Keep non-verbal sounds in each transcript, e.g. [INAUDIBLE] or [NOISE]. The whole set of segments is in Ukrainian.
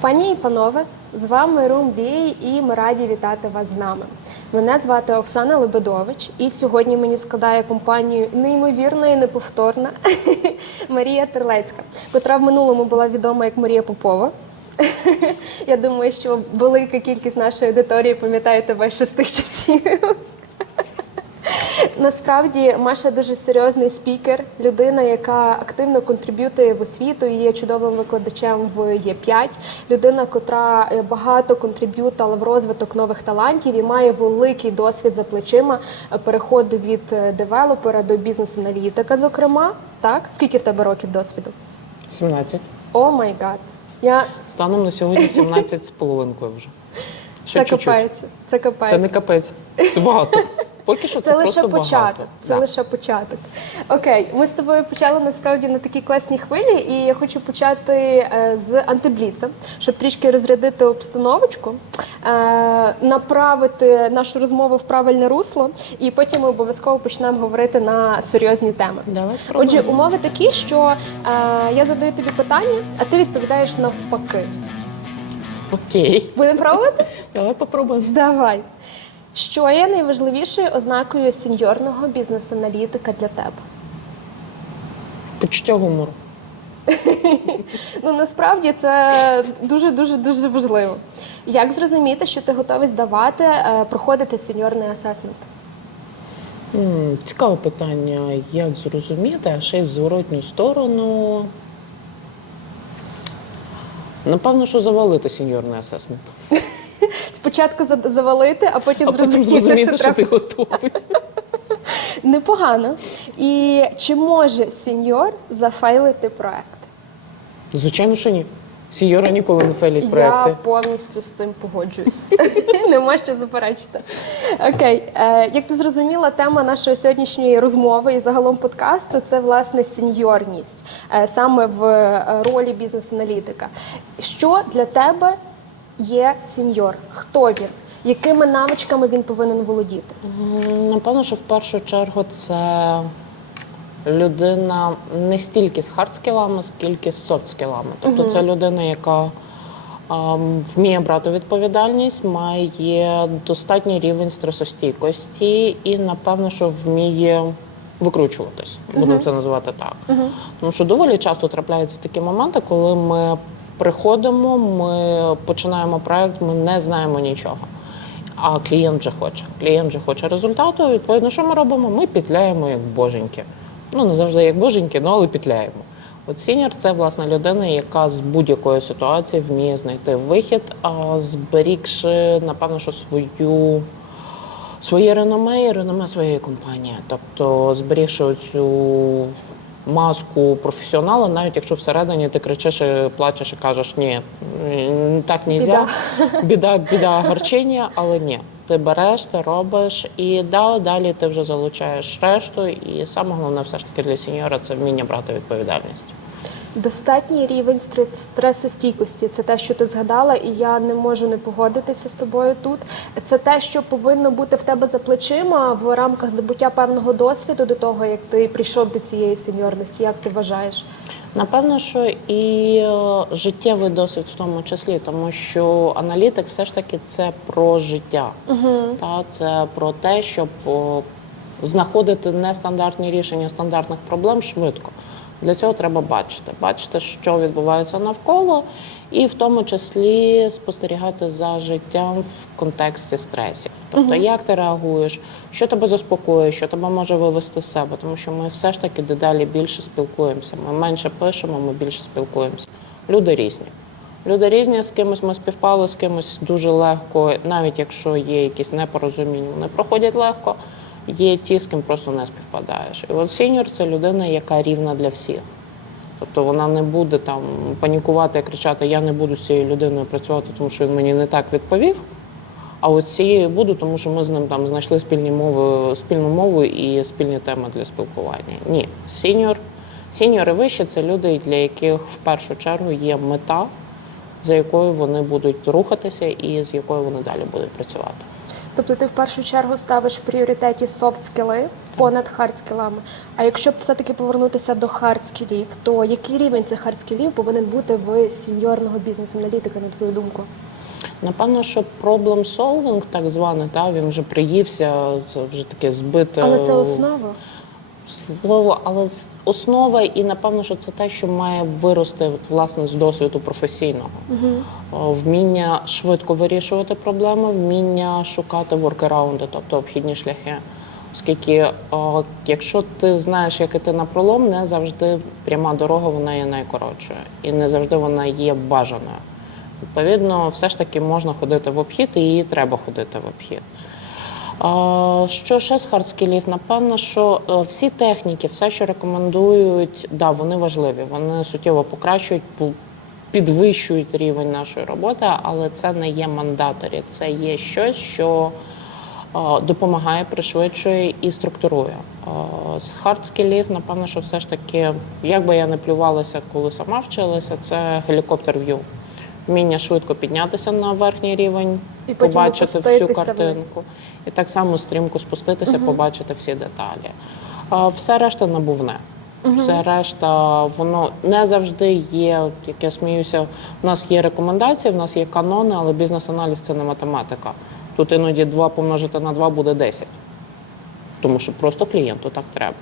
Пані і панове, з вами Румбій і ми раді вітати вас з нами. Мене звати Оксана Лебедович, і сьогодні мені складає компанію неймовірна і неповторна [LAUGHS] Марія Терлецька, котра в минулому була відома як Марія Попова. [LAUGHS] Я думаю, що велика кількість нашої аудиторії пам'ятає тебе ще з тих часів. Насправді Маша дуже серйозний спікер, людина, яка активно контриб'ютує в освіту і є чудовим викладачем в Є5. Людина, котра е, багато контриб'ютала в розвиток нових талантів і має великий досвід за плечима е, переходу від е, девелопера до бізнес-аналітика. Зокрема, так скільки в тебе років досвіду? 17. О май гад. Я Станом на сьогодні 17 з половинкою вже. Ще це чуть-чуть. капається. Це капається. Це не капець. Це багато. Поки що це, Це, лише просто початок. багато. Це Да. лише початок. Окей, ми з тобою почали насправді на такій класній хвилі, і я хочу почати е, з антибліца, щоб трішки розрядити обстановочку, е, направити нашу розмову в правильне русло, і потім ми обов'язково почнемо говорити на серйозні теми. Давай спробуємо. Отже, умови такі, що е, я задаю тобі питання, а ти відповідаєш навпаки. Окей. Будемо пробувати? Давай попробуємо. Давай. Що є найважливішою ознакою сеньорного бізнес-аналітика для тебе? Почуття гумору. [LAUGHS] Ну насправді це дуже дуже дуже важливо. Як зрозуміти, що ти готовий здавати, е, проходити сеньорний асесмент? Цікаве питання, як зрозуміти, а ще й в зворотню сторону. Напевно, що завалити сеньорний асесмент. Спочатку за- завалити, а потім А потім зрозуміти, зрозуміти, що що ти готовий. [LAUGHS] непогано. І чи може сеньор зафейлити проект? Звичайно, що ні. Сеньора ніколи не фейлять Я проекти. повністю з цим погоджуюсь. [LAUGHS] Нема що заперечити. Окей, е, як ти зрозуміла, тема нашої сьогоднішньої розмови і загалом подкасту це власне сеньорність е, саме в е, ролі бізнес-аналітика. Що для тебе є сеньор? Хто він? Якими навичками він повинен володіти? Напевно, що в першу чергу це людина не стільки з хардскілами, скільки з софтскілами. Тобто це людина, яка ем, вміє брати відповідальність, має достатній рівень стресостійкості і, напевно, що вміє викручуватись. Будемо це називати так. Тому що доволі часто трапляються такі моменти, коли ми приходимо, ми починаємо проект, ми не знаємо нічого. А клієнт вже хоче. Клієнт вже хоче результату. Відповідно, що ми робимо? Ми пітляємо як боженьки. Ну не завжди як боженьки, ну але пітляємо. От сінір це власне людина, яка з будь-якої ситуації вміє знайти вихід, а зберігши, напевно, що свою своє реноме і реноме своєї компанії. Тобто зберігши цю маску професіонала, навіть якщо всередині ти кричиш, і плачеш і кажеш, ні, так нельзя, біда, біда гарчиня, але ні. Ти береш, ти робиш, і да, далі ти вже залучаєш решту. І саме головне, все ж таки для сеньора це вміння брати відповідальність. Достатній рівень стресостійкості це те, що ти згадала, і я не можу не погодитися з тобою тут. Це те, що повинно бути в тебе за плечима в рамках здобуття певного досвіду до того, як ти прийшов до цієї сеньорності. Як ти вважаєш? Напевно, що і е, життєвий досвід в тому числі, тому що аналітик все ж таки це про життя. Та це про те, щоб знаходити нестандартні рішення стандартних проблем швидко. Для цього треба бачити, бачити, що відбувається навколо, і в тому числі спостерігати за життям в контексті стресів. Тобто, як ти реагуєш, що тебе заспокоює, що тебе може вивести з себе, тому що ми все ж таки дедалі більше спілкуємося. Ми менше пишемо, ми більше спілкуємося. Люди різні. Люди різні, з кимось ми співпали, з кимось дуже легко, навіть якщо є якісь непорозуміння, вони проходять легко. Є ті, з ким просто не співпадаєш. І от сіньор це людина, яка рівна для всіх. Тобто вона не буде там панікувати і кричати: Я не буду з цією людиною працювати, тому що він мені не так відповів. А от цією буду, тому що ми з ним там знайшли спільні мови, спільну мову і спільні теми для спілкування. Ні, сіньор, сіньори вище це люди, для яких в першу чергу є мета, за якою вони будуть рухатися і з якою вони далі будуть працювати. Тобто ти в першу чергу ставиш в пріоритеті софт скіли понад хардскілами. А якщо б все-таки повернутися до хардскілів, то який рівень цих хардскілів повинен бути в сіньорного бізнес-аналітика, на твою думку? Напевно, що проблем солвінг так званий, та він вже приївся, це вже таке збите Але це основа. Слово, але основа, і напевно, що це те, що має вирости от, власне з досвіду професійного. О, Вміння швидко вирішувати проблеми, вміння шукати воркараунди, тобто обхідні шляхи. Оскільки, о, якщо ти знаєш, як іти на пролом, не завжди пряма дорога вона є найкоротшою, і не завжди вона є бажаною. Відповідно, все ж таки можна ходити в обхід, і її треба ходити в обхід. Що ще з хардскілів? Напевно, що е, всі техніки, все, що рекомендують, да, вони важливі. Вони суттєво покращують, підвищують рівень нашої роботи, але це не є мандаторі. Це є щось, що е, допомагає, пришвидшує і структурує. Е, З хардскілів, напевно, що все ж таки, як би я не плювалася, коли сама вчилася, це гелікоптер в'ю. Вміння швидко піднятися на верхній рівень, І побачити всю опуститися вниз. картинку. І так само стрімко спуститися, побачити всі деталі. А Все решта набувне. Все решта, воно не завжди є, як я сміюся, в нас є рекомендації, в нас є канони, але бізнес-аналіз це не математика. Тут іноді 2 помножити на 2 буде 10. Тому що просто клієнту так треба.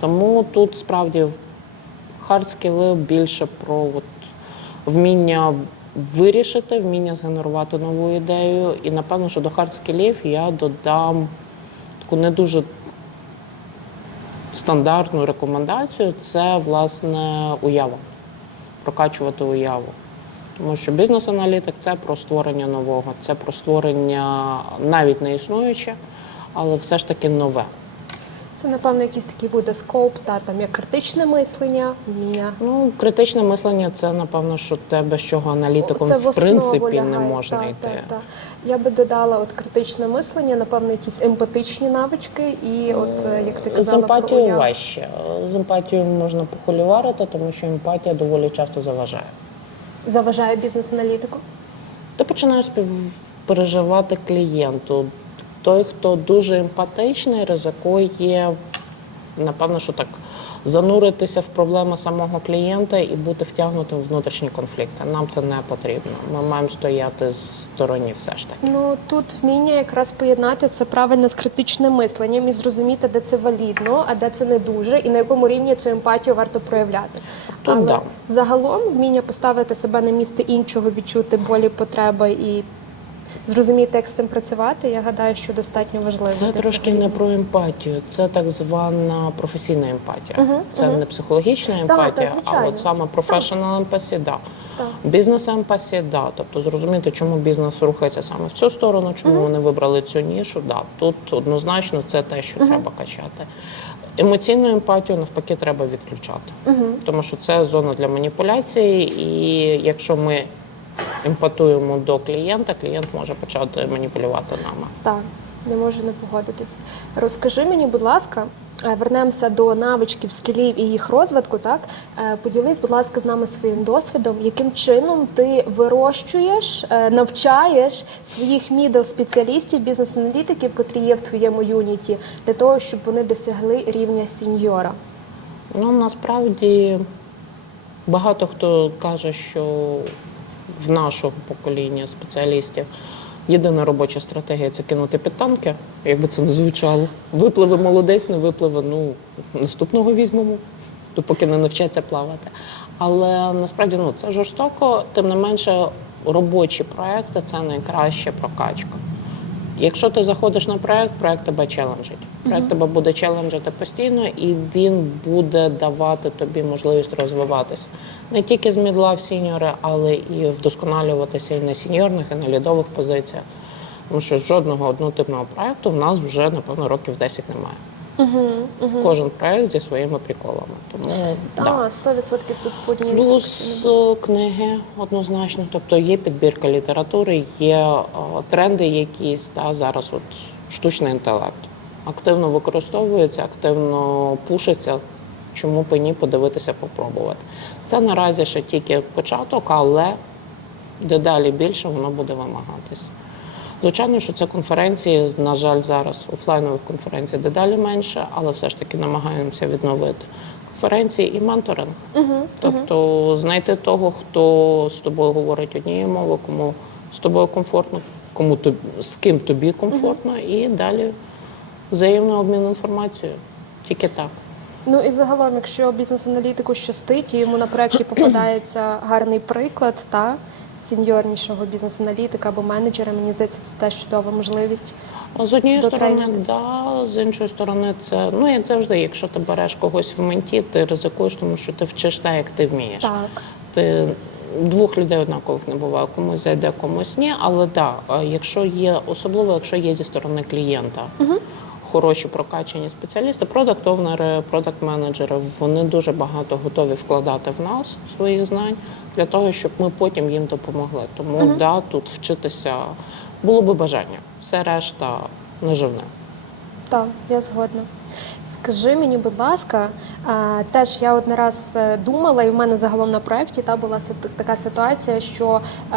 Тому тут справді хардскіли більше про от, вміння вирішити, вміння згенерувати нову ідею. І напевно, що до хардскілів я додам таку не дуже стандартну рекомендацію це власне уява, прокачувати уяву. Тому що бізнес-аналітик це про створення нового, це про створення навіть не існуюче, але все ж таки нове. Це, напевно, якийсь такий буде скоп, та там як критичне мислення, вміння. Ну, критичне мислення це напевно, що те, без чого аналітиком Це в основу принципі не можна Так, йти. так, так. Я би додала от критичне мислення, напевно, якісь емпатичні навички, і от е, як ти З казала про емпатією уяву. важче. З емпатією можна похоліварити, тому що емпатія доволі часто заважає. заважає бізнес-аналітику. Ти починаєш співпереживати клієнту. Той, хто дуже емпатичний, ризикує, напевно, що так зануритися в проблеми самого клієнта і бути втягнутим в внутрішні конфлікти. Нам це не потрібно. Ми маємо стояти з стороні все ж таки. Ну тут вміння якраз поєднати це правильно з критичним мисленням і зрозуміти, де це валідно, а де це не дуже, і на якому рівні цю емпатію варто проявляти. Тут Але да. загалом вміння поставити себе на місце іншого, відчути болі, потреби і зрозуміти, як з цим працювати. Я гадаю, що достатньо важливо. Це трошки цього не про емпатію, це так звана професійна емпатія. Мгм, це мгм. не психологічна так, емпатія, а от саме professional empathy, да. Бізнес емпатія, да. Тобто зрозуміти, чому бізнес рухається саме в цю сторону, чому вони вибрали цю нішу. Да. Тут однозначно це те, що треба качати. Емоційну емпатію навпаки треба відключати, тому що це зона для маніпуляції, і якщо ми емпатуємо до клієнта, клієнт може почати маніпулювати нами. Так, не можу не погодитись. Розкажи мені, будь ласка, е, вернемося до навичків, скілів і їх розвитку. Так Е, поділись, будь ласка, з нами своїм досвідом, яким чином ти вирощуєш, е, навчаєш своїх мідл спеціалістів, бізнес-аналітиків, котрі є в твоєму юніті, для того, щоб вони досягли рівня сіньора. Ну насправді багато хто каже, що в нашого покоління спеціалістів єдина робоча стратегія це кинути під танки, якби це не звучало. Випливе молодець, не випливе, ну наступного візьмемо, допоки не навчаться плавати. Але насправді ну, це жорстоко, тим не менше, робочі проекти це найкраща прокачка. Якщо ти заходиш на проект, проект тебе челенджить. Проект тебе буде челенджити постійно, і він буде давати тобі можливість розвиватися не тільки з мідла в сіньори, але і вдосконалюватися і на сіньорних, і на лідових позиціях. Тому що жодного однотипного проекту в нас вже напевно років 10 немає. Кожен проект зі своїми приколами. Тому да. Так, 100% тут по Плюс е, книги однозначно, тобто є підбірка літератури, є е, тренди якісь, та зараз от штучний інтелект активно використовується, активно пушиться. Чому б ні подивитися, попробувати. Це наразі ще тільки початок, але дедалі більше воно буде вимагатись. Звичайно, що це конференції, на жаль, зараз офлайнових конференцій дедалі менше, але все ж таки намагаємося відновити конференції і менторинг. Тобто знайти того, хто з тобою говорить однією мовою, кому з тобою комфортно, кому тобі, з ким тобі комфортно, і далі взаємний обмін інформацією. Тільки так. Ну і загалом, якщо бізнес-аналітику щастить, і йому на проєкті [CLEARS THROAT] попадається гарний приклад та сеньорнішого бізнес-аналітика або менеджера, мені здається, це теж чудова можливість. З однієї сторони, да, з іншої сторони, це ну як завжди, якщо ти береш когось в менті, ти ризикуєш, тому що ти вчиш так, як ти вмієш. Так. Ти двох людей однакових не буває, комусь зайде, комусь ні. Але да, якщо є, особливо якщо є зі сторони клієнта. Хороші прокачані спеціалісти, продакт-овнери, продакт-менеджери, вони дуже багато готові вкладати в нас своїх знань для того, щоб ми потім їм допомогли. Тому да, тут вчитися було би бажання. Все решта наживне. Так, я згодна. Скажи мені, будь ласка, теж я один раз е, думала, і в мене загалом на проєкті та була така ситуація, що е,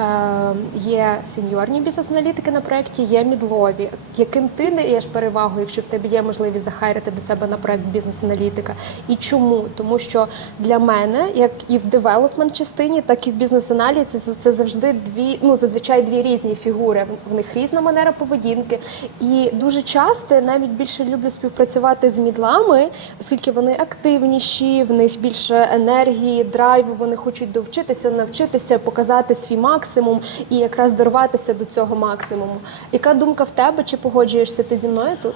є сеньорні бізнес-аналітики на проєкті, є мідлові. Яким ти даєш перевагу, якщо в тебе є можливість захайрити до себе на проєкт бізнес-аналітика? І чому? Тому що для мене, як і в девелопмент частині, так і в бізнес-аналізі, це завжди дві, ну зазвичай дві різні фігури. В них різна манера поведінки. І дуже часто я навіть більше люблю співпрацювати з мідлами, оскільки вони активніші, в них більше енергії, драйву. Вони хочуть довчитися, навчитися, показати свій максимум і якраз дорватися до цього максимуму. Яка думка в тебе? Чи погоджуєшся ти зі мною тут?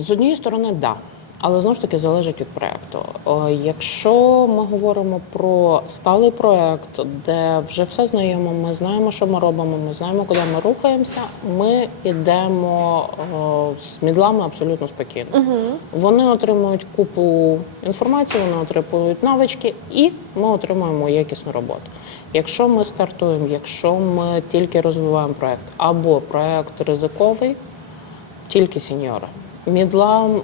[CLEARS THROAT] З однієї сторони, так. Да. Але знову ж таки залежить від проєкту. Якщо ми говоримо про сталий проєкт, де вже все знайомо, ми знаємо, що ми робимо, ми знаємо, куди ми рухаємося, ми йдемо з мідлами абсолютно спокійно. Вони отримують купу інформації, вони отримують навички, і ми отримуємо якісну роботу. Якщо ми стартуємо, якщо ми тільки розвиваємо проєкт, або проєкт ризиковий, тільки сеньори. Мідла, м,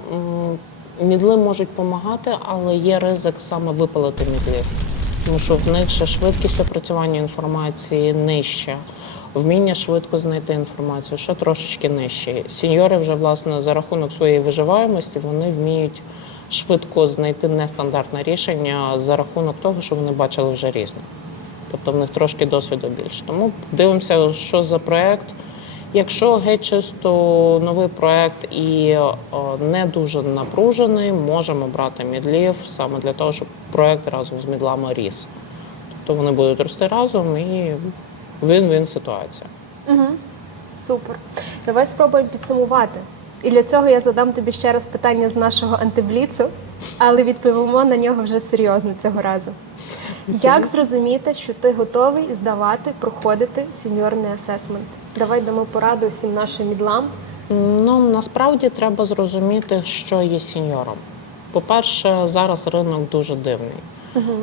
мідли можуть допомагати, але є ризик саме випалити мідлів. Тому що в них ще швидкість опрацювання інформації нижча, вміння швидко знайти інформацію, ще трошечки нижче. Сеньори вже власне за рахунок своєї виживаємості вони вміють швидко знайти нестандартне рішення за рахунок того, що вони бачили вже різне. Тобто в них трошки досвіду більше. Тому дивимося, що за проект. Якщо геть чисто новий проект і не дуже напружений, можемо брати мідлів саме для того, щоб проект разом з мідлами ріс. Тобто вони будуть рости разом і він-він ситуація. Угу. Супер. Давай спробуємо підсумувати. І для цього я задам тобі ще раз питання з нашого антибліцу, але відповімо на нього вже серйозно цього разу. Як зрозуміти, що ти готовий здавати, проходити сеньорний асесмент? Давай дамо пораду всім нашим мідлам. Ну насправді треба зрозуміти, що є сеньором. По-перше, зараз ринок дуже дивний,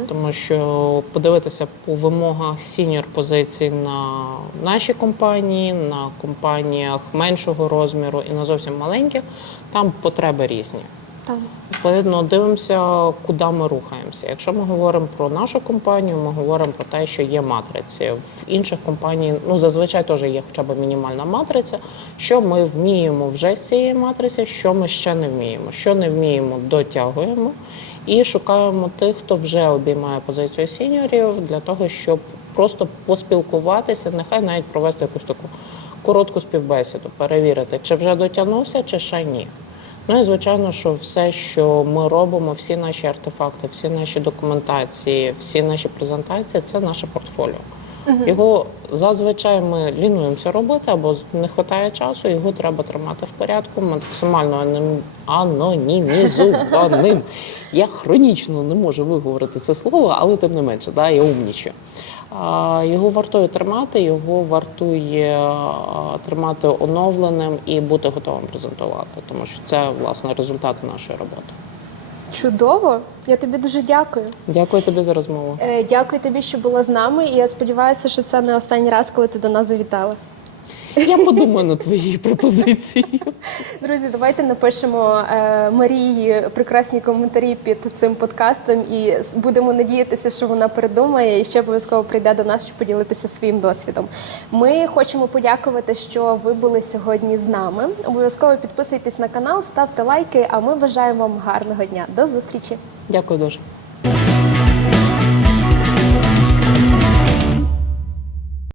тому що подивитися по вимогах сіньор позицій на нашій компанії, на компаніях меншого розміру і на зовсім маленьких, там потреби різні. Там. Відповідно, дивимося, куди ми рухаємося. Якщо ми говоримо про нашу компанію, ми говоримо про те, що є матриці. В інших компаній ну зазвичай теж є хоча б мінімальна матриця. Що ми вміємо вже з цієї матриці, що ми ще не вміємо. Що не вміємо, дотягуємо і шукаємо тих, хто вже обіймає позицію сіньорів, для того, щоб просто поспілкуватися, нехай навіть провести якусь таку коротку співбесіду, перевірити, чи вже дотягнувся, чи ще ні. Ну і звичайно, що все, що ми робимо, всі наші артефакти, всі наші документації, всі наші презентації це наше портфоліо. Його зазвичай ми лінуємося робити або не вистачає часу, його треба тримати в порядку, максимально анонім- анонімізованим. Я хронічно не можу виговорити це слово, але тим не менше, да, я умнічу. Його вартує тримати, його вартує тримати оновленим і бути готовим презентувати, тому що це власне результати нашої роботи. Чудово! Я тобі дуже дякую. Дякую тобі за розмову. Е, Дякую тобі, що була з нами. І я сподіваюся, що це не останній раз, коли ти до нас завітала. Я подумаю над твоєю пропозицією. Друзі, давайте напишемо е, Марії прекрасні коментарі під цим подкастом і будемо надіятися, що вона передумає і ще обов'язково прийде до нас, щоб поділитися своїм досвідом. Ми хочемо подякувати, що ви були сьогодні з нами. Обов'язково підписуйтесь на канал, ставте лайки. А ми бажаємо вам гарного дня. До зустрічі! Дякую дуже.